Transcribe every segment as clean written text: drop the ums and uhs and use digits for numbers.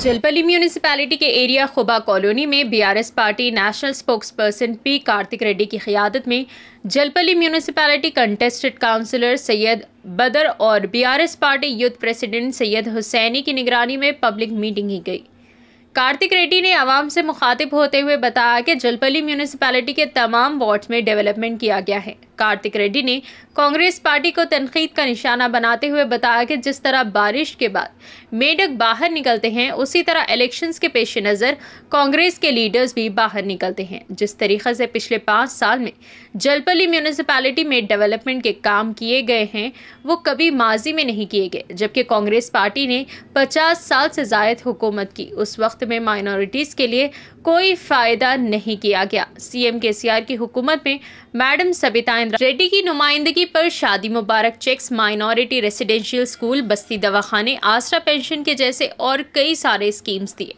Jalpally municipality के area Khuba colony में BRS party national spokesperson P Karthik Reddy की क़ियादत में Jalpally municipality contested councillor Syed Badar और BRS party youth president Syed Hussaini की निगरानी में पब्लिक मीटिंग की गई। कार्तिक रेड्डी ने आवाम से मुखातिब होते हुए बताया कि जलपल्ली म्यूनिसिपैलिटी के तमाम वार्ड्स में डेवलपमेंट किया गया है। कार्तिक रेड्डी ने कांग्रेस पार्टी को तनकीद का निशाना बनाते हुए बताया कि जिस तरह बारिश के बाद मेंढक बाहर निकलते हैं, उसी तरह इलेक्शंस के पेश नज़र कांग्रेस के लीडर्स भी बाहर निकलते हैं। जिस तरीके से पिछले 5 साल में जलपल्ली म्यूनिसिपैलिटी में डेवलपमेंट के काम किए गए हैं, वो कभी माजी में नहीं किए गए। जबकि कांग्रेस पार्टी ने 50 साल से ज़ायद हुकूमत की, उस वक्त में माइनॉरिटीज़ के लिए कोई फ़ायदा नहीं किया गया। सीएम केसीआर की हुकूमत में मैडम सबिता रेड्डी की नुमाइंदगी पर शादी मुबारक चेक्स, माइनॉरिटी रेसिडेंशियल स्कूल, बस्ती दवाखाने, आसरा पेंशन के जैसे और कई सारे स्कीम्स दिए।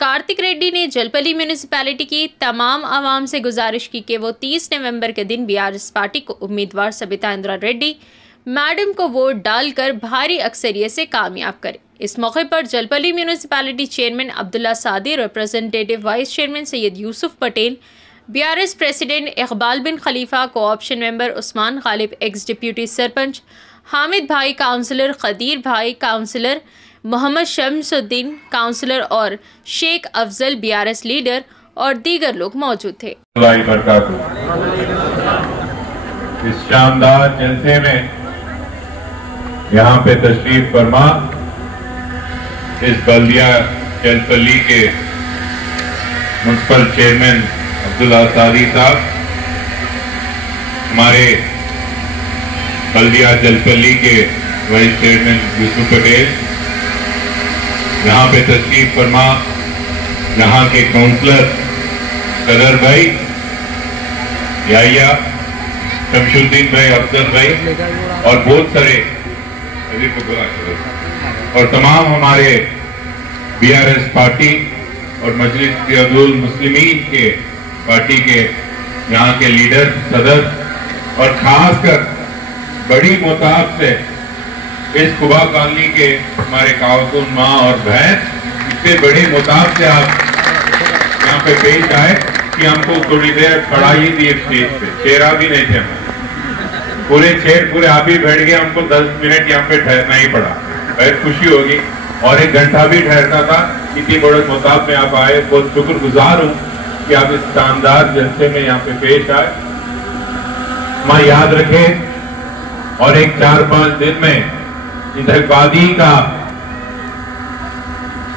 कार्तिक रेड्डी ने जलपल्ली म्यूनिसिपैलिटी की तमाम आवाम से गुजारिश की कि वो 30 नवंबर के दिन बीआरएस पार्टी को उम्मीदवार सबिता इंद्रा रेड्डी मैडम को वोट डालकर भारी अक्सरियत से कामयाब करे। इस मौके पर Jalpally municipality chairman Abdullah Sadi, representative vice chairman Syed Yusuf Patel, BRS president Iqbal bin Khalifa, co-option member Usman Ghalib, ex deputy sarpanch Hamid bhai, councillor Khadir भाई, काउंसलर मोहम्मद शमसुद्दीन, काउंसलर और शेख अफजल, बीआरएस लीडर और दीगर लोग मौजूद थे। इस शानदार जलसे में यहाँ पे तशरीफ फरमा इस बल्दिया जलपल्ली के म्युनिसिपल चेयरमैन अब्दुल्ला सादी साहब, हमारे बल्दिया जलपल्ली के वाइस चेयरमैन यूसुफ पटेल, यहाँ पे तशरीफ फरमा यहाँ के काउंसलर सदर भाई, याहिया, शमशुद्दीन भाई, अफजल भाई और बहुत सारे और तमाम हमारे बीआरएस पार्टी और मजलिस मुस्लिमीन के पार्टी के यहाँ के लीडर, सदर और खासकर बड़ी मोताब से इस खुबा कॉलोनी के हमारे खातून माँ और बहन, इससे बड़े मोताब से आप यहाँ पे पेश आए कि हमको थोड़ी देर खड़ा ही थी स्टेज पे, चेहरा भी नहीं थे, पूरे चेयर पूरे आप ही बैठ गए, हमको 10 मिनट यहाँ पे ठहरना ही पड़ा। बहुत खुशी होगी और 1 घंटा भी ठहरना था। इतनी बड़े मुताब में आप आए, बहुत शुक्रगुजार हूँ कि आप इस शानदार जलसे में यहाँ पे पेश आए। माँ याद रखे और एक 4-5 दिन में इंतखाबादी का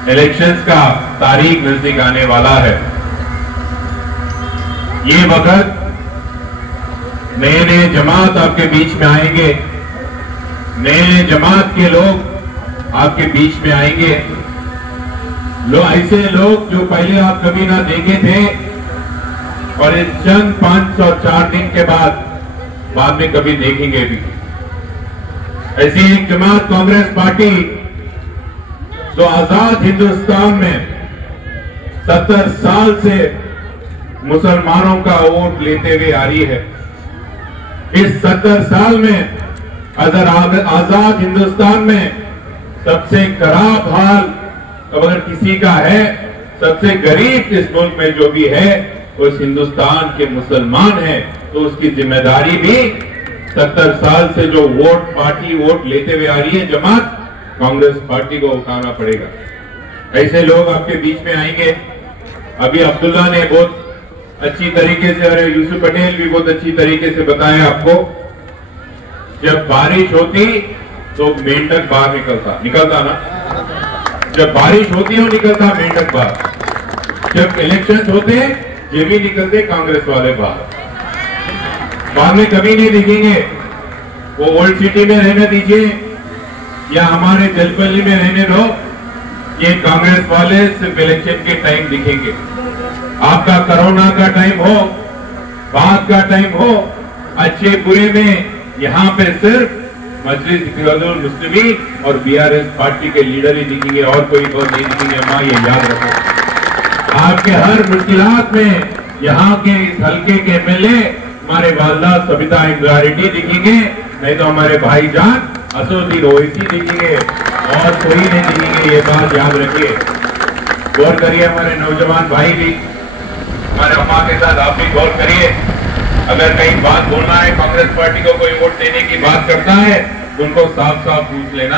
इलेक्शंस का तारीख नजदीक आने वाला है। ये वक्त नए नए जमात आपके बीच में आएंगे, नए नए जमात के लोग आपके बीच में आएंगे, ऐसे लोग जो पहले आप कभी ना देखे थे और इस चंद 5 और 4 दिन के बाद में कभी देखेंगे भी। ऐसी एक जमात कांग्रेस पार्टी जो आजाद हिंदुस्तान में 70 साल से मुसलमानों का वोट लेते हुए आ रही है। इस 70 साल में आजाद हिंदुस्तान में सबसे खराब हाल अगर किसी का है, सबसे गरीब इस मुल्क में जो भी है उस हिंदुस्तान के मुसलमान है, तो उसकी जिम्मेदारी भी 70 साल से जो पार्टी वोट लेते हुए आ रही है जमात, कांग्रेस पार्टी को उठाना पड़ेगा। ऐसे लोग आपके बीच में आएंगे। अभी अब्दुल्ला ने बहुत अच्छी तरीके से और यूसुफ पटेल भी बहुत अच्छी तरीके से बताया आपको, जब बारिश होती तो मेंढक बाहर निकलता ना, जब बारिश होती है निकलता मेंढक बाहर, जब इलेक्शन होते ये भी निकलते कांग्रेस वाले बाहर में कभी नहीं दिखेंगे। वो ओल्ड सिटी में रहने दीजिए या हमारे जलपल्ली में रहने दो, ये कांग्रेस वाले सिर्फ इलेक्शन के टाइम दिखेंगे। आपका कोरोना का टाइम हो, बाद का टाइम हो, अच्छे बुरे में यहाँ पे सिर्फ मजलिस मुस्लिमीन और बीआरएस पार्टी के लीडर ही दिखेंगे और कोई बहुत नहीं दिखेंगे। माँ ये याद रखो, आपके हर मुश्किलात में यहाँ के इस हल्के के एमएलए हमारे वालदा सबिता इंद्रा रेड्डी दिखेंगे, नहीं तो हमारे भाईजान असदुद्दीन ओवैसी दिखेंगे और कोई नहीं दिखेंगे। ये बात याद रखिए। गौर करिए, हमारे नौजवान भाई भी, हमारे अम्मा के साथ आप भी गौर करिए। अगर कहीं बात बोलना है, कांग्रेस पार्टी को कोई वोट देने की बात करता है तो उनको साफ साफ पूछ लेना,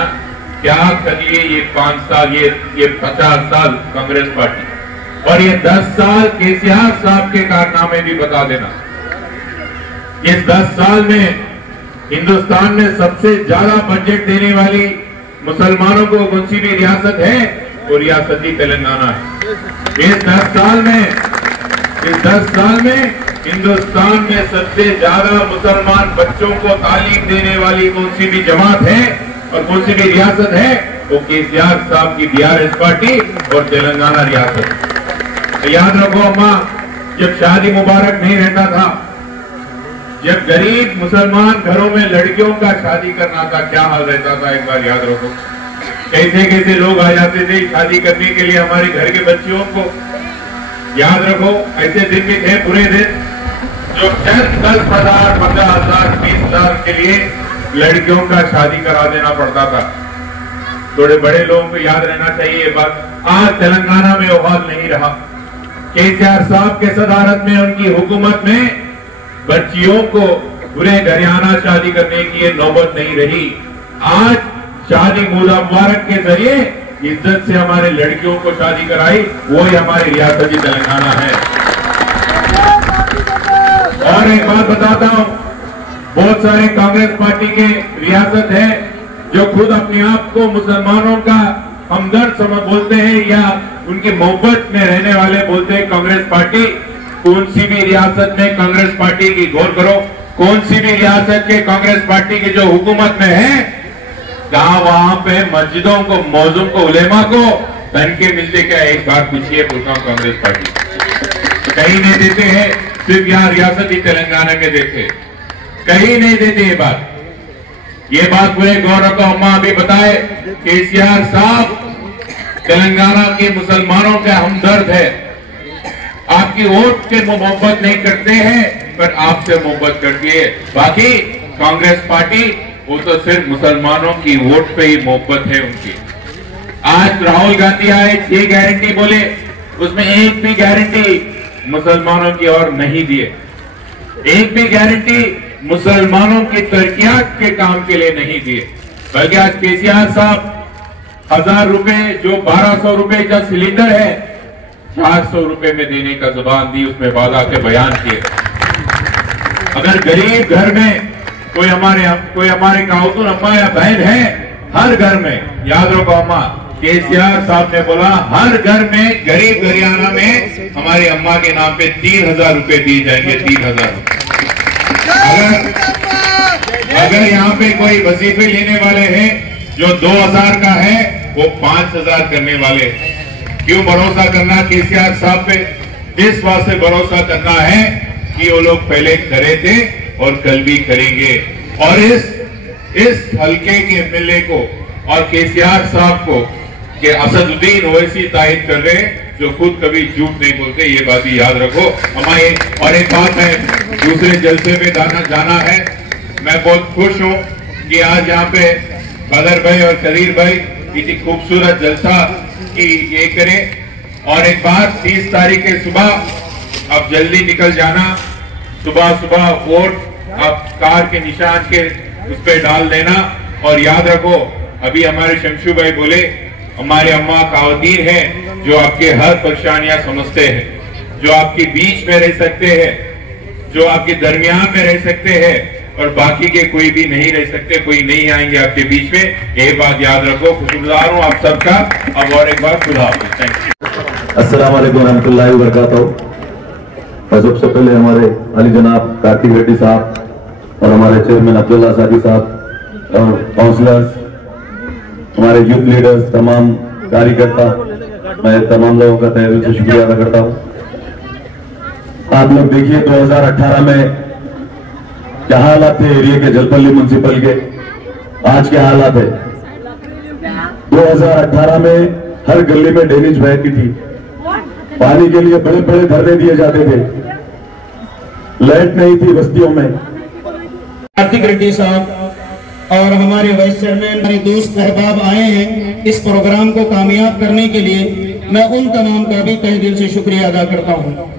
क्या करिए ये 5 साल, ये 50 साल कांग्रेस पार्टी और ये 10 साल केसीआर साहब के कारनामे भी बता देना। इस 10 साल में हिंदुस्तान में सबसे ज्यादा बजट देने वाली मुसलमानों को कौन सी भी रियासत है, वो रियासत ही तेलंगाना है। इस 10 साल में हिंदुस्तान में सबसे ज्यादा मुसलमान बच्चों को तालीम देने वाली कौन सी भी जमात है और कौन सी भी रियासत है, वो केसीआर साहब की बीआरएस पार्टी और तेलंगाना रियासत। तो याद रखो अम्मा, जब शादी मुबारक नहीं रहता था, जब गरीब मुसलमान घरों में लड़कियों का शादी करना था, क्या हाल रहता था, एक बार याद रखो। कैसे कैसे लोग आ जाते थे शादी करने के लिए हमारे घर के बच्चियों को। याद रखो, ऐसे दिन भी थे, पूरे दिन जो 10,000, 15,000, 20,000 के लिए लड़कियों का शादी करा देना पड़ता था। थोड़े बड़े लोगों को याद रहना चाहिए ये बात। आज तेलंगाना में वो हाल नहीं रहा। केसीआर साहब के सदारत में, उनकी हुकूमत में बच्चियों को पूरे घराना शादी करने की ये नौबत नहीं रही। आज शादी मुबारक के जरिए इज्जत से हमारे लड़कियों को शादी कराई, वो ही हमारी रियासत ही तेलंगाना है। और एक बात बताता हूं, बहुत सारे कांग्रेस पार्टी के रियासत है जो खुद अपने आप को मुसलमानों का हमदर्द समझ बोलते हैं या उनकी मोहब्बत में रहने वाले बोलते हैं कांग्रेस पार्टी। कौन सी भी रियासत में कांग्रेस पार्टी की, गौर करो, कौन सी भी रियासत के कांग्रेस पार्टी की जो हुकूमत में है, कहा वहां पे मस्जिदों को, मौजूम को, उलेमा को तनखे मिलते क्या? एक बार पूछिए, पूछता हूं कांग्रेस पार्टी कहीं नहीं देते हैं, सिर्फ यहाँ रियासत ही तेलंगाना के देते, कहीं नहीं देते। ये बात पूरे गौर रखो। अम्मा अभी बताए, केसीआर साहब तेलंगाना के मुसलमानों का हमदर्द है। आपकी वोट से मोहब्बत नहीं करते हैं, पर आपसे मोहब्बत करती है। बाकी कांग्रेस पार्टी, वो तो सिर्फ मुसलमानों की वोट पे ही मोहब्बत है उनकी। आज राहुल गांधी आए, 6 गारंटी बोले, उसमें एक भी गारंटी मुसलमानों की और नहीं दिए। एक भी गारंटी मुसलमानों की तरक्कियात के काम के लिए नहीं दिए। बल्कि आज केसीआर साहब 1000 रुपए, जो 1200 रुपए का सिलेंडर है, 400 रुपए में देने का जुबान दी, उसमें वादा के बयान किए। अगर गरीब घर में कोई हमारे खातून अम्मा या बहन है, हर घर में, याद रखो अम्मा, केसीआर साहब ने बोला हर घर में, गरीब घराना में हमारी अम्मा के नाम पे 3000 रुपए दिए जाएंगे। 3000 रुपए। अगर यहाँ पे कोई वजीफे लेने वाले हैं जो 2000 का है, वो 5000 करने वाले। क्यों भरोसा करना केसीआर साहब पे? इस बात से भरोसा करना है कि वो लोग पहले करे थे और कल भी करेंगे। और इस हल्के के एमएलए को और केसीआर साहब को कि असदुद्दीन ओवैसी तायद कर रहे हैं, जो खुद कभी झूठ नहीं बोलते, ये बात भी याद रखो हमारे। और एक बात है, दूसरे जलसे में जाना है। मैं बहुत खुश हूं कि आज यहाँ पे बदर भाई और कदीर भाई इतनी खूबसूरत जलसा की ये करें। और एक बात, 30 तारीख के सुबह अब जल्दी निकल जाना, सुबह वोट आप कार के निशान के उस पर डाल देना। और याद रखो, अभी हमारे शमशू भाई बोले, हमारे अम्मा खावतीन हैं जो आपके हर परेशानियां समझते हैं, जो आपके बीच में रह सकते हैं, जो आपके दरमियान में रह सकते हैं, और बाकी के कोई भी नहीं रह सकते, कोई नहीं आएंगे आपके बीच में। ये बात याद रखो। खुशगुजार हूँ आप सबका। अब और एक बार खुदा हाफिज़। Thank you. अस्सलाम वालेकुम रहमतुल्लाहि व बरकातहू। और सबसे पहले हमारे अली जनाब कार्तिक रेड्डी साहब और हमारे चेयरमैन अब्दुल्ला सादी साहब और काउंसलर्स, हमारे यूथ लीडर्स, तमाम कार्यकर्ता, मैं तमाम लोगों का तहे दिल से शुक्रिया अदा करता हूँ। आप लोग देखिए 2018 में क्या हालात थे एरिया के, जलपल्ली म्युनिसिपल के, आज क्या हालात है। 2018 में हर गली में ड्रेनेज बहती थी, पानी के लिए बड़े बड़े धरने दिए जाते थे, लाइट नहीं थी बस्तियों में। कार्तिक रेड्डी साहब और हमारे वाइस चेयरमैन, हमारे दोस्त अहबाब आए हैं इस प्रोग्राम को कामयाब करने के लिए। मैं उन तमाम का भी तहे दिल से शुक्रिया अदा करता हूँ।